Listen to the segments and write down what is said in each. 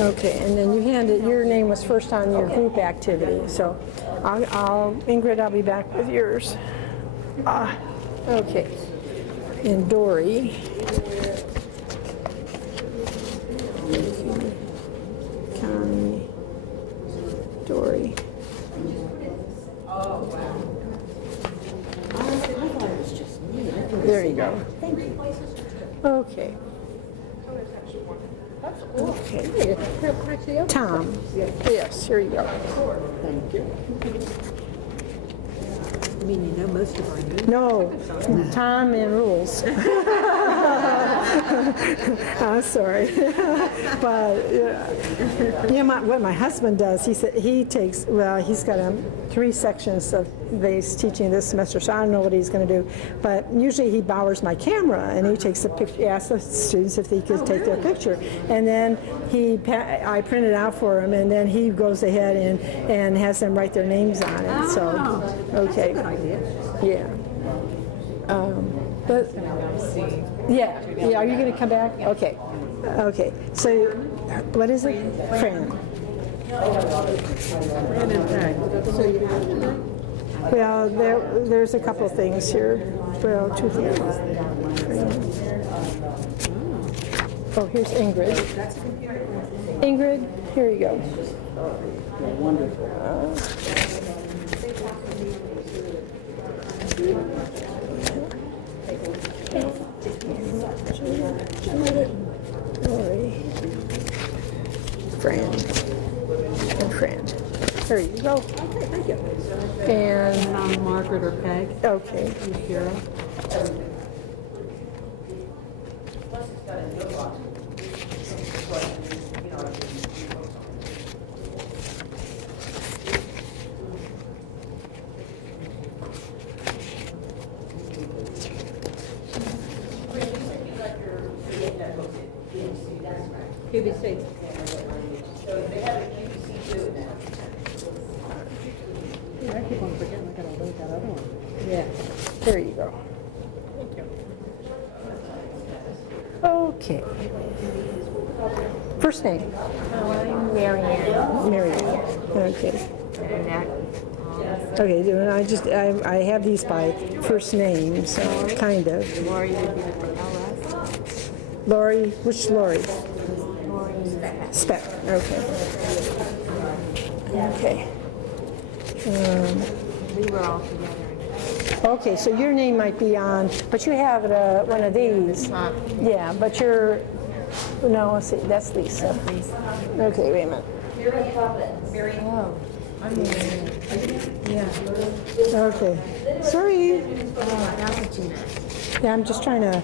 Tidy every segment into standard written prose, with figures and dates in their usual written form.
Okay, and then you handed, your name was first on your group activity, so Ingrid, I'll be back with yours. Okay, and Dory. Connie, Dory. Oh, wow. I thought it was just me. There you go. Thank you. Okay. Okay. Tom. Yes, here you go. Thank you. I mean, you know most of our names. No, Tom and rules. I'm sorry. But what my husband does, he takes, well, he's got 3 sections of he's teaching this semester, so I don't know what he's going to do. But usually he borrows my camera, and he takes a picture, asks the students if they could take their picture. And then I print it out for him, and then he goes ahead and has them write their names on it. So, okay. That's a good idea. Yeah. But yeah. Are you going to come back? Okay. Okay. So, what is it? Fran. Well, there's a couple of things here. Well, 2 things. Oh, here's Ingrid. Ingrid, here you go. Lori, Fran, and Fran. There you go. Okay, thank you. And I'm Margaret or Peg. okay. I'm Kira. QVC. So they have a QVC too now. Yeah, I keep on forgetting I gotta load that other one. Yeah. There you go. Thank you. Okay. First name? I'm Marianne. Marianne. Okay. And that, Okay, I have these by first name, so kind of. Lori would be the LS. Lori, which Lori? Lori Speck. Okay. Okay. We were all together. Okay, so your name might be on, but you have one of these. Yeah, but no, let's see, that's Lisa. Okay, wait a minute. Oh, I'm Marianne. Yeah. Okay. Sorry. Oh, that's what you meant. Yeah, I'm just trying to,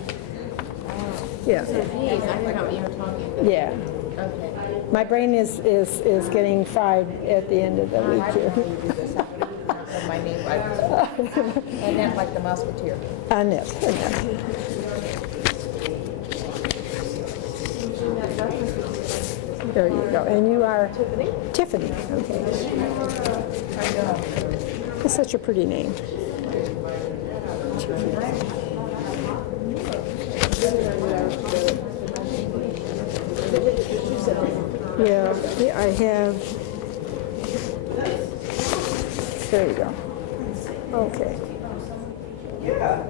yeah. So these, I forgot what you were talking about. Yeah. Okay. My brain is getting fried at the end of the week here. My name right. Annette, like the musketeer. Annette. There you go. And you are? Tiffany. Tiffany. Okay. That's such a pretty name. Yeah, I have. There you go. Okay. Yeah.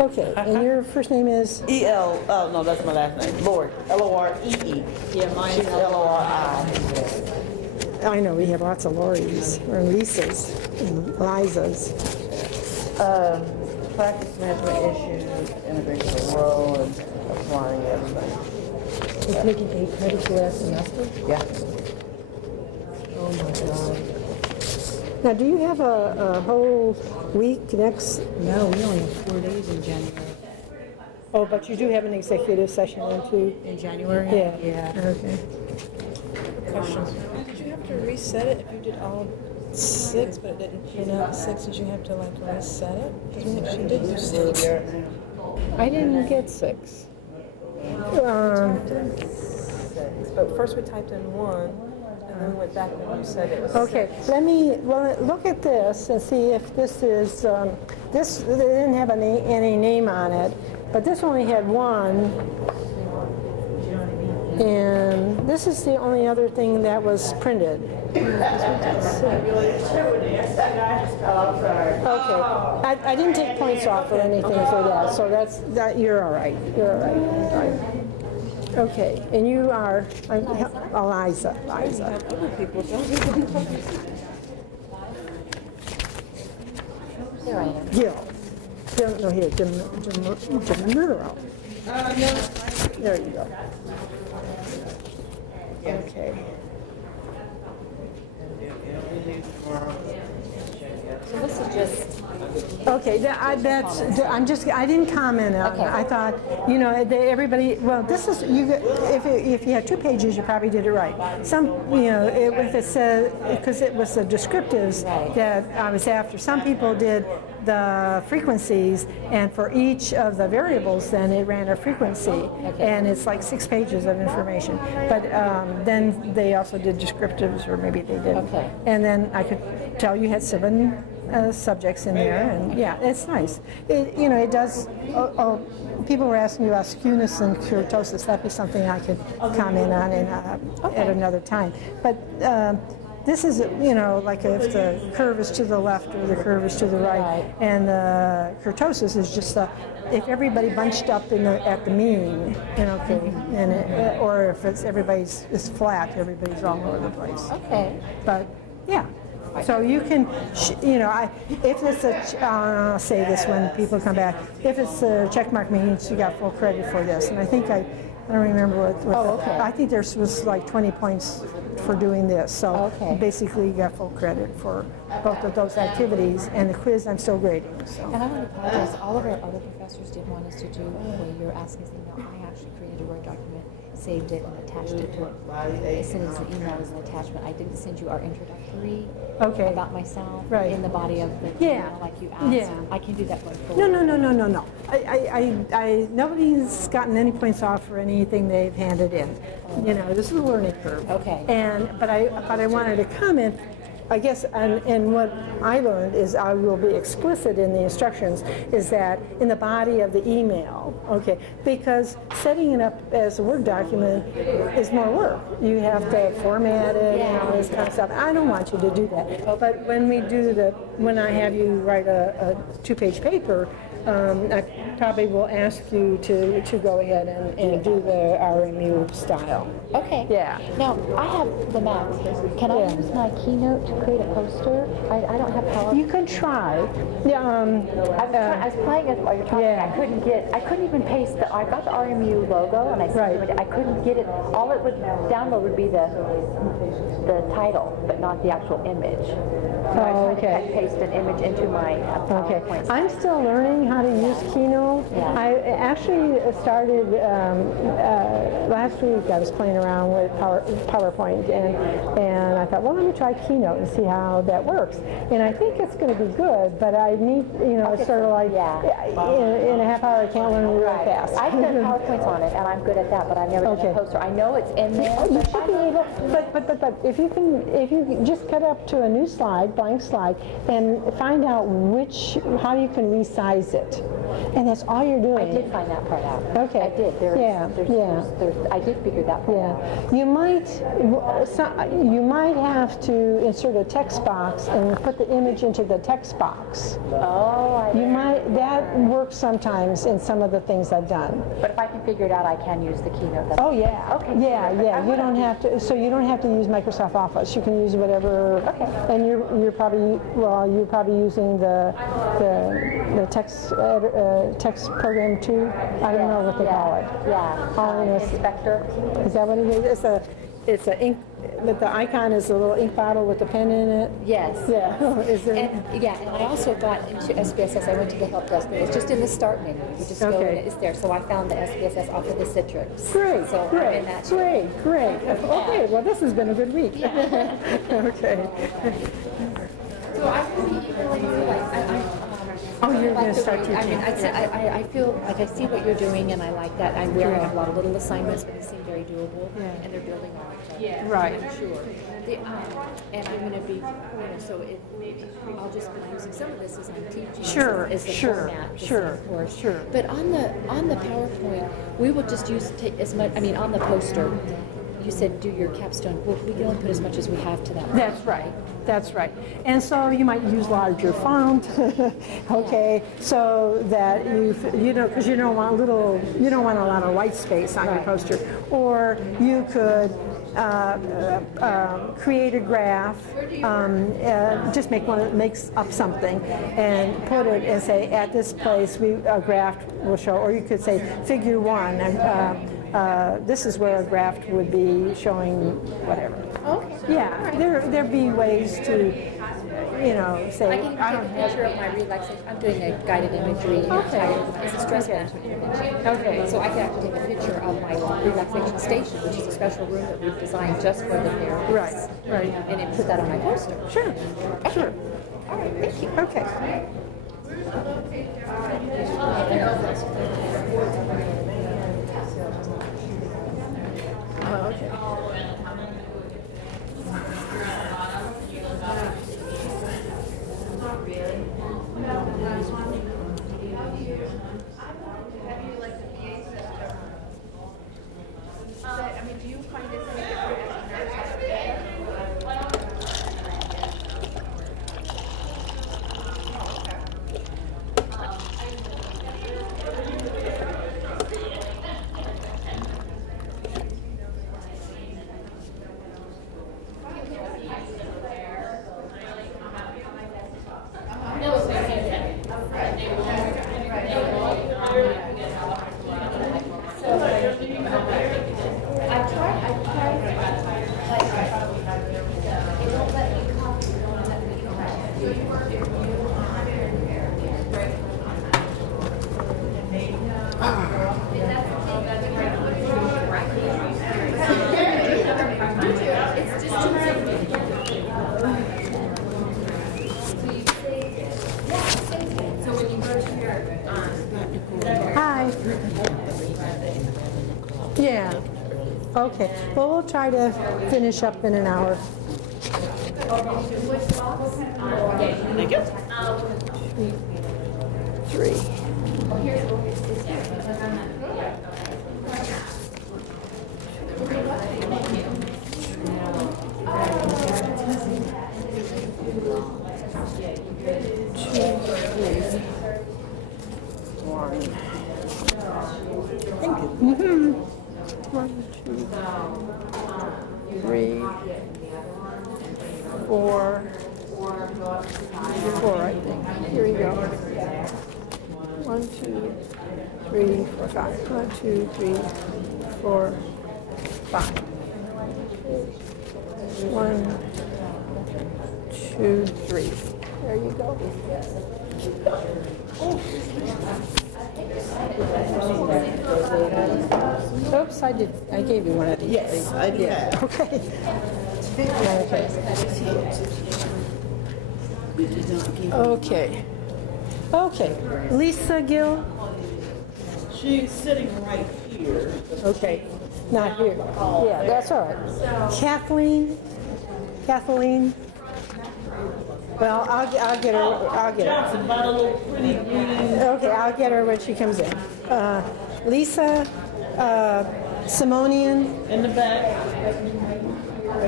Okay, and your first name is? E-L, oh no, that's my last name, Lori, L-O-R-E-E. Yeah, mine She's L-O-R-I. I know, we have lots of Loris, or Lisas, and Lizas. Practice management issues, integration role, and applying everything. You're taking 8 credits last semester? Yeah. Oh my God. Now, do you have a whole week next? No, we only have 4 days in January. Oh, but you do have an executive session then too? In January? Yeah. Yeah. Okay. Question. Did you have to reset it if you did all 6, but it didn't print out 6? Did you have to like reset it? Because she did do 6. I didn't get 6. But first we typed in 1, and then we went back and you said it was Okay, let me look at this and see if this is, this, they didn't have any name on it, but this only had one. And this is the only other thing that was printed. Okay, I didn't take points off or anything for that, so that you're all right. You're all right. All right. Okay, and you are Eliza. other people, don't you? There I am. Gil. No, here, Jamuro. There you go. Okay. So this is just, Okay, I didn't comment on it. Okay. I thought, you know, everybody, well, this is, if you had 2 pages, you probably did it right. Some, you know, if it says, because it was the descriptives that I was after. Some people did the frequencies, and for each of the variables, then it ran a frequency, and it's like 6 pages of information. But then they also did descriptives, or maybe they didn't. Okay. And then I could tell you had 7 subjects in there, and yeah, it's nice. You know, it does. People were asking you about skewness and kurtosis. That'd be something I could comment on at another time. But this is, you know, like if the curve is to the left or the curve is to the right, and the kurtosis is just if everybody bunched up at the mean, or if it's everybody's is flat, everybody's all over the place. okay. But yeah. So you can, you know, if it's I'll say this when people come back, if it's a check mark means you got full credit for this. And I think I don't remember what I think there was like 20 points for doing this. So basically you got full credit for both of those activities, and the quiz I'm still grading. So. And I want to apologize. All of our other professors did want us to do where you're asking something. I actually created a Word document, saved it, and attached it to it. I sent it as an email as an attachment. I didn't send you our introductory about myself in the body of the email like you asked. Yeah. I can do that going forward. No. Nobody's gotten any points off for anything they've handed in. You know, this is a learning curve. Okay. But I wanted to comment, I guess, and what I learned is I will be explicit in the instructions, is that in the body of the email, because setting it up as a Word document is more work. You have to format it and all this kind of stuff. I don't want you to do that. But when I have you write a 2-page paper, I probably will ask you to go ahead and do the RMU style. Okay. Yeah. Now, I have the Mac. Can I use my Keynote to create a poster? I don't have power. You can try. Yeah. I was playing it while you're talking. Yeah. I couldn't even paste I got the RMU logo, and I couldn't get it. All it would download would be the title, but not the actual image. So I was trying to paste an image into my PowerPoint. I'm still learning how to use Keynote. Yeah. I actually started last week. I was playing around with PowerPoint, and I thought, well, let me try Keynote and see how that works. And I think it's going to be good, but I need, it's sort of like in a half hour I can't learn really fast. I've done PowerPoints on it, and I'm good at that, but I've never done a poster. I know it's in there. You should be able, but if you just cut up to a new slide, blank slide, and find out how you can resize it, and that's all you're doing. I did find that part out. Okay. I did. I did figure that part out. You might have to insert a text box and put the image into the text box. Oh, that works sometimes in some of the things I've done. But if I can figure it out, I can use the Keynote. Oh yeah. Okay. Yeah. You don't have to. So you don't have to use Microsoft Office. You can use whatever. Okay. And you're probably using the text program too. I don't know what they call it. Yeah. Inspector. Is that what it is? It's a ink. But the icon is a little ink bottle with a pen in it. Yes. Yeah. Is there? And I also got into SPSS. I went to the help desk. And it's just in the start menu. You just go in, it's there. So I found the SPSS off of the Citrix. Great. So great. I'm in that. Great. Okay. Well, this has been a good week. Okay. So I will be emailing you. Oh, you're going to the start way- teaching. I feel like I see what you're doing, and I like that. I have a lot of little assignments, but they seem very doable, and they're building on each other. Right. I'm sure. And I'm going to be, so I'll just be using some of this as I'm teaching. Sure, as the sure, format, as sure, the course. sure. But on the PowerPoint, we will just use as much. I mean, on the poster, you said do your capstone. Well, we can only put as much as we have to that. That's right. That's right. And so you might use larger font, okay, so that because you don't want a lot of white space on your poster. Or you could create a graph, just makes up something and put it and say at this place a graph will show, or you could say figure 1 and this is where a graph would be showing whatever. Okay. Yeah, there'd be ways to, say. I can take a picture of my relaxation. I'm doing a guided imagery. It's a stress management intervention. Okay. So I can actually take a picture of my relaxation station, which is a special room that we've designed just for the therapists. Right. And then put that on my poster. Sure. Sure. All right, thank you. Okay. Okay. Hi. Yeah. Okay. Well, we'll try to finish up in an hour. Thank you. 3. Mm-hmm. 1, 2, 3, 4, 4, I think. Here we go. 1, 2, 3, 4, 5. 1, 2, 3, 4, 5. 1, 2, 3. There you go. Oops, I gave you one of these. Yes, I did. Yeah. Okay. Okay. Okay. Lisa Gill. She's sitting right here. Okay. Not here. Yeah, that's all right. Kathleen. Well, I'll get her. I'll get her. Johnson, about a little pretty green. Okay, I'll get her when she comes in. Lisa Simonian. In the back.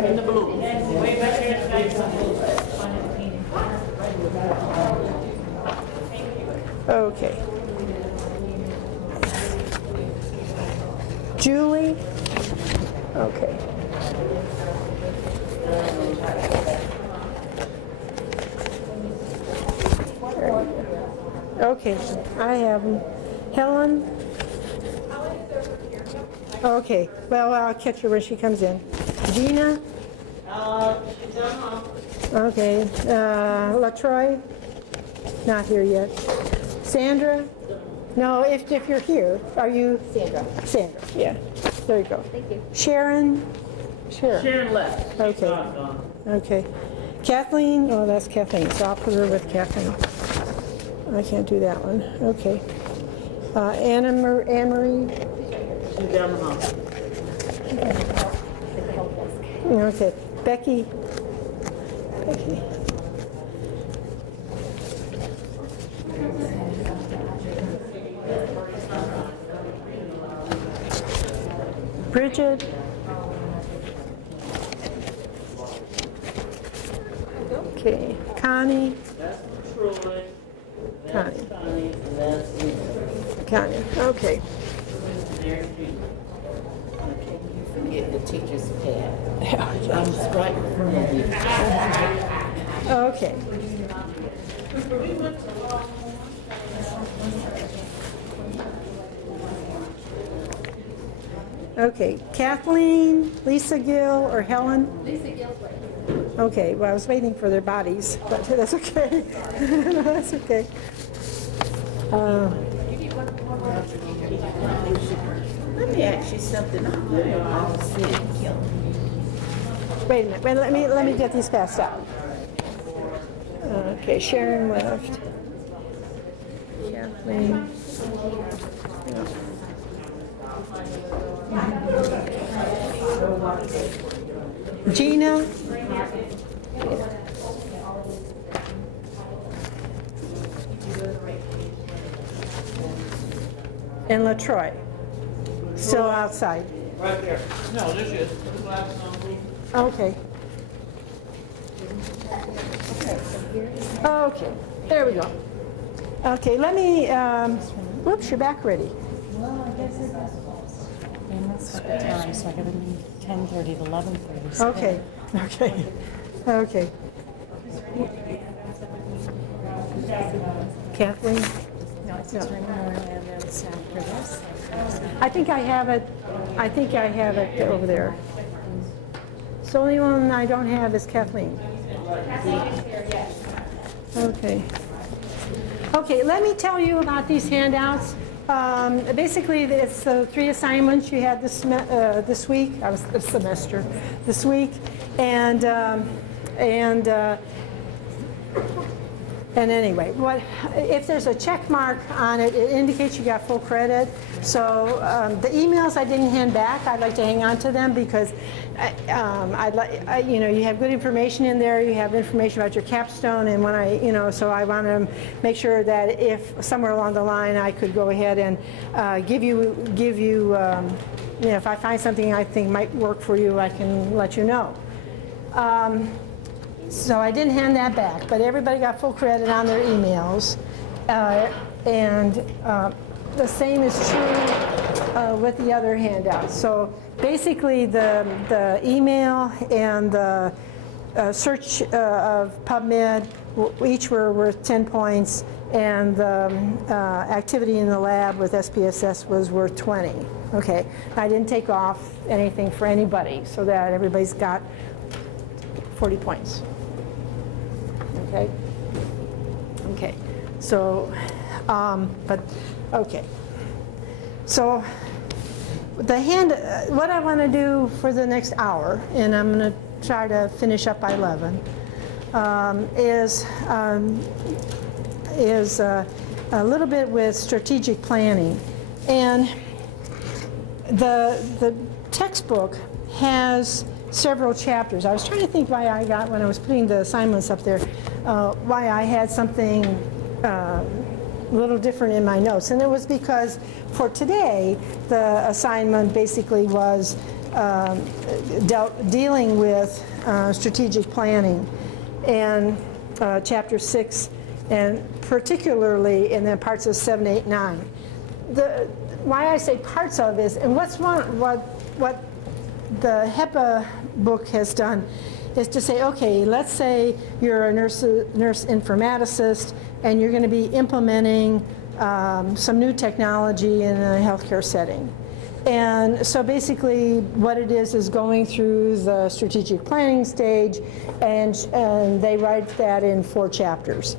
In the blue. Way back here. Okay. Julie. Okay. Okay, I have Helen. Okay, well, I'll catch her when she comes in. Gina. She's on home. Okay, LaTroy. Not here yet. Sandra. No, if you're here, are you? Sandra, yeah. There you go. Thank you. Sharon. Sharon left. Okay. Okay. Kathleen. Oh, that's Kathleen. So I'll put her with Kathleen. I can't do that one. Okay. Anne-Marie? She's down the hall. Okay. Becky? Becky. Bridget? Okay. Connie? That's Troy. Connie. That's Connie. And that's Lisa. Connie. Okay. There's Judy. Okay, you forget the teacher's pad. I'm right in front of you. Okay. Okay, Kathleen, Lisa Gill, or Helen? Lisa Gill's right. Okay, well, I was waiting for their bodies, but that's okay. That's okay. Let me ask you something. I'm really all sick. Wait a minute. Wait, let me get these passed out. Okay, Sharon left. Kathleen. Gina. And LaTroy. Still outside. Right there. No, this is. Okay. Okay, there we go. Okay, let me, whoops, you're back ready. Well, I guess it does. They messed up the time, so I got to meet 10:30 to 11:30. So Okay, okay, okay. Kathleen? No, it's just right now, and then it's after this. I think I have it over there. So the only one I don't have is Kathleen. Okay. Okay, let me tell you about these handouts. Basically, it's the 3 assignments you had this week. I was this semester, this week, and anyway, if there's a check mark on it, it indicates you got full credit. So the emails I didn't hand back, I'd like to hang on to them because you have good information in there. You have information about your capstone, and when so I want to make sure that if somewhere along the line I could go ahead and give you, if I find something I think might work for you, I can let you know. So I didn't hand that back, but everybody got full credit on their emails. The same is true with the other handouts. So basically the email and the search of PubMed each were worth 10 points, and the activity in the lab with SPSS was worth 20. Okay, I didn't take off anything for anybody so that everybody's got 40 points. Okay. Okay. So, okay. So, what I want to do for the next hour, and I'm going to try to finish up by 11, is a little bit with strategic planning, and the textbook has several chapters. I was trying to think why when I was putting the assignments up there, why I had something a little different in my notes. And it was because for today, the assignment basically was dealing with strategic planning, and chapter 6, and particularly in the parts of 7, 8, 9. Why I say parts of is, and what the HEPA book has done is to say, okay, let's say you're a nurse informaticist and you're going to be implementing some new technology in a healthcare setting. And so basically what it is going through the strategic planning stage, and they write that in 4 chapters.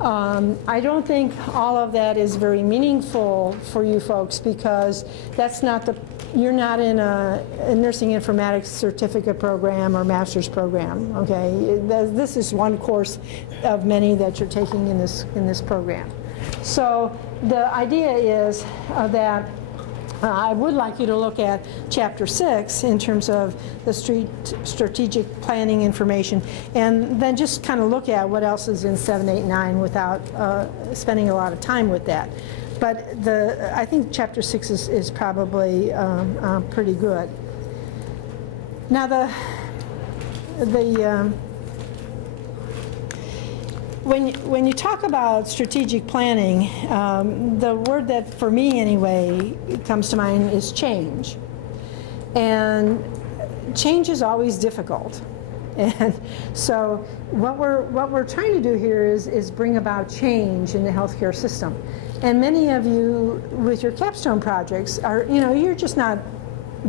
I don't think all of that is very meaningful for you folks because that's not you're not in a nursing informatics certificate program or master's program, okay? This is one course of many that you're taking in this program. So the idea is that I would like you to look at Chapter 6 in terms of the strategic planning information, and then just kind of look at what else is in 7, 8, 9 without spending a lot of time with that. But I think Chapter 6 is probably pretty good. Now when you talk about strategic planning, the word that, for me anyway, comes to mind is change. And change is always difficult. And so what we're trying to do here is bring about change in the healthcare system. And many of you, with your capstone projects, you're just not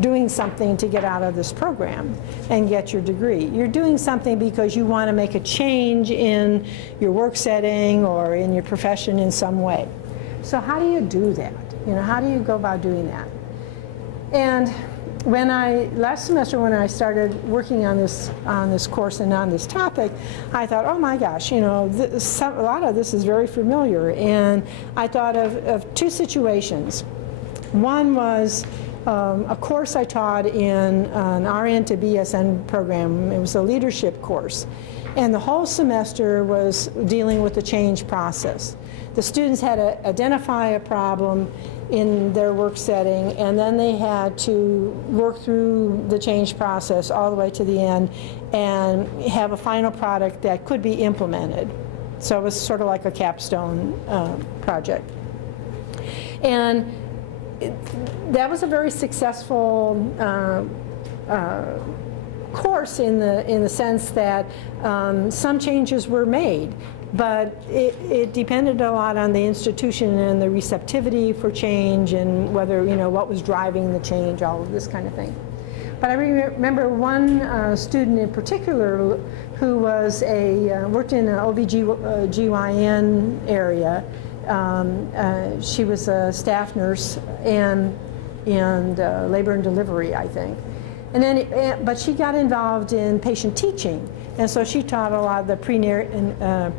doing something to get out of this program and get your degree. You're doing something because you want to make a change in your work setting or in your profession in some way. So how do you do that? How do you go about doing that? And last semester when I started working on this course and on this topic, I thought, oh my gosh, a lot of this is very familiar. And I thought of two situations. One was a course I taught in an RN to BSN program. It was a leadership course. And the whole semester was dealing with the change process. The students had to identify a problem in their work setting, and then they had to work through the change process all the way to the end and have a final product that could be implemented. So it was sort of like a capstone project. And that was a very successful course in the sense that some changes were made, but it depended a lot on the institution and the receptivity for change and whether, what was driving the change, all of this kind of thing. But I remember one student in particular who was worked in an OBGYN area. She was a staff nurse and labor and delivery, I think. And then, but she got involved in patient teaching, and so she taught a lot of the prenatal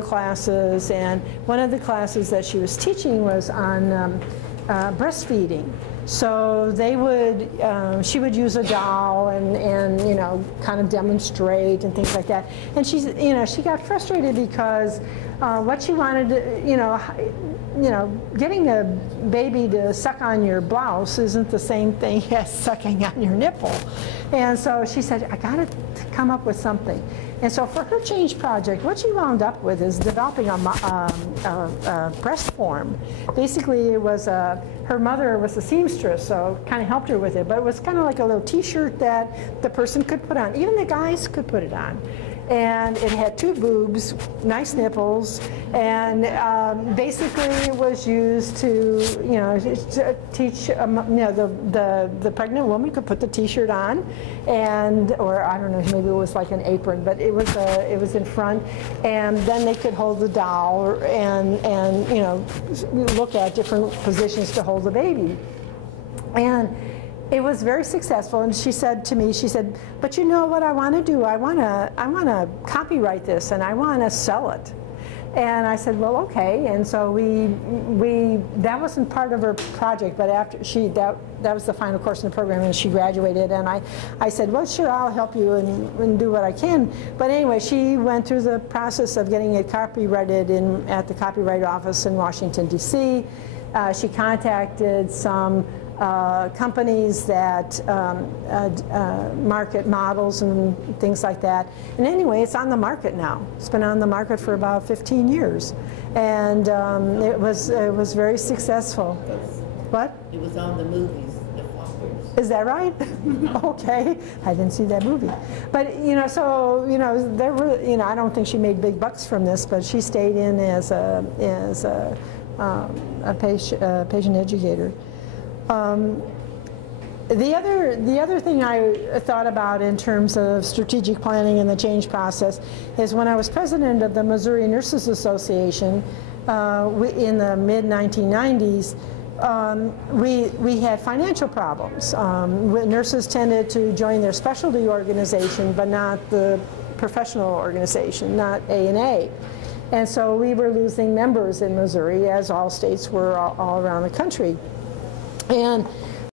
classes. And one of the classes that she was teaching was on breastfeeding. So she would use a doll and kind of demonstrate and things like that. And she got frustrated because what she wanted to, getting a baby to suck on your blouse isn't the same thing as sucking on your nipple. And so she said, I got to come up with something. And so for her change project, what she wound up with is developing a breast form. Basically, it was her mother was a seamstress, so kind of helped her with it. But it was kind of like a little T-shirt that the person could put on. Even the guys could put it on. And it had 2 boobs, nice nipples, and basically it was used to, to teach, the pregnant woman could put the T-shirt on, or I don't know, maybe it was like an apron, but it was in front, and then they could hold the doll and look at different positions to hold the baby, and it was very successful. And she said to me, but you know what I want to do? I want to copyright this and I want to sell it. And I said, well, okay. And so that wasn't part of her project, but after that was the final course in the program, and she graduated. And I said, well, sure, I'll help you and do what I can. But anyway, she went through the process of getting it copyrighted at the Copyright Office in Washington, D.C. She contacted some companies that market models and things like that. And anyway, it's on the market now. It's been on the market for about 15 years. And it was very successful. What? It was on the movies, The Floppers. Is that right? Okay. I didn't see that movie. But, there were, I don't think she made big bucks from this, but she stayed in as a patient educator. The other thing I thought about in terms of strategic planning and the change process is when I was president of the Missouri Nurses Association in the mid-1990s, we had financial problems. Nurses tended to join their specialty organization, but not the professional organization, not A&A. And so we were losing members in Missouri, as all states were all around the country. And